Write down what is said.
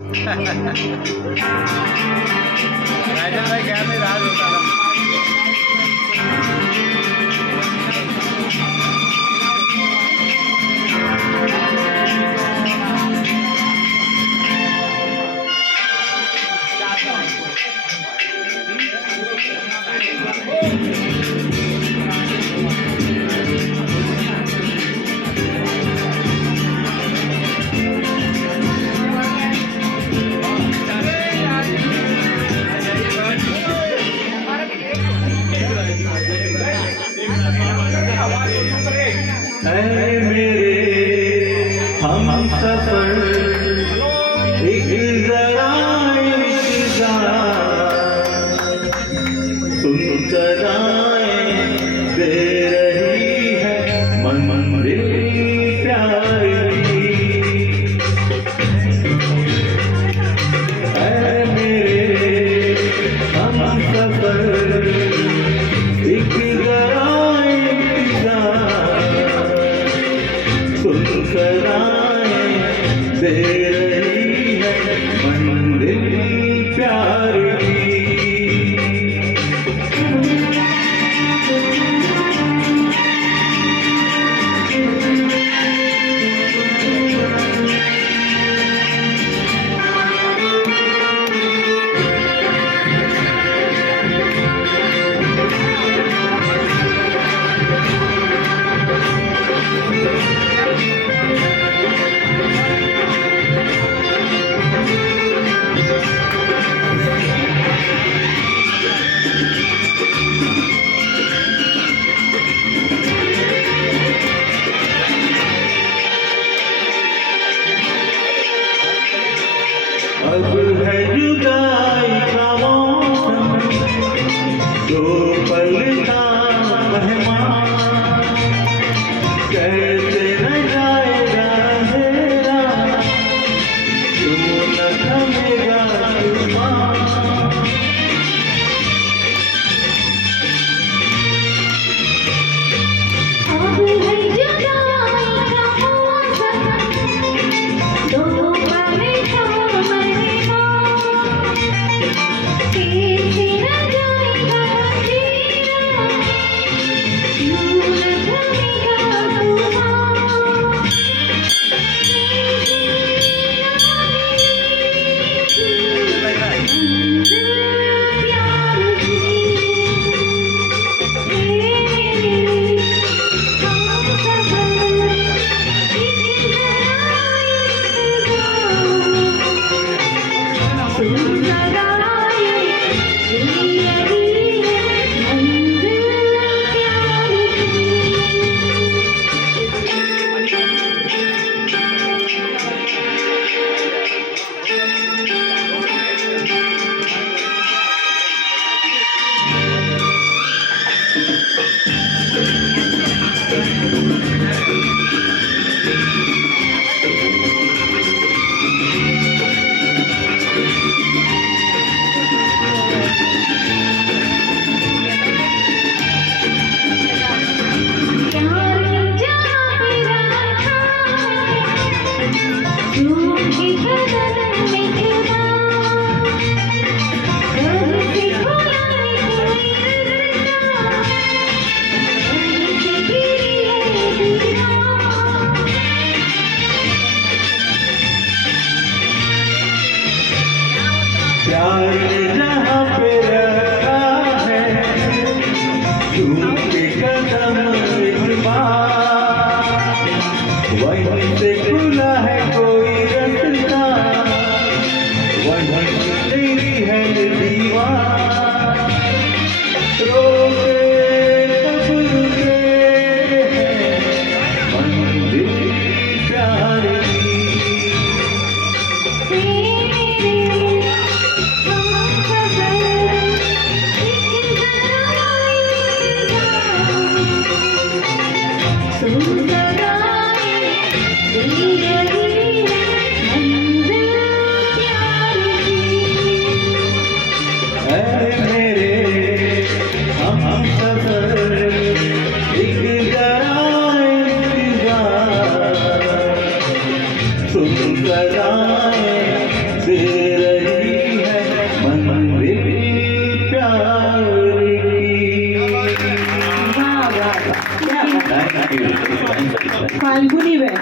राजन भाई क्या में राज होता था। ऐ मेरे हम सफर एक जरा सुन सदाएं दे रही है मंदिर प्यार की। ऐ मेरे हम सफर एक जरा सुन सदाएं दे रही है मंदिर प्यार की। अब है जुदाई का मौसम, दो पल का मेहमान, कैसे न जाएगा मेरा, तुम न थमेगा तूफान। अब है जुदाई का मौसम, दो पल का मेहमान, कैसे न जाएगा मेरा, यूं न थमेगा तूफान। प्यार प्यार जहाँ पे रखा है, झूठ के कदम एक बार, वहीं से खुला है कोई रास्ता, वहीं तेरी है दीवार। रोके कब्र के मंदिर प्यार की। ऐ मेरे हम सफर एक जरा इंतजार, सुन सदाएं थँक्यू फाल्गुनी वेळ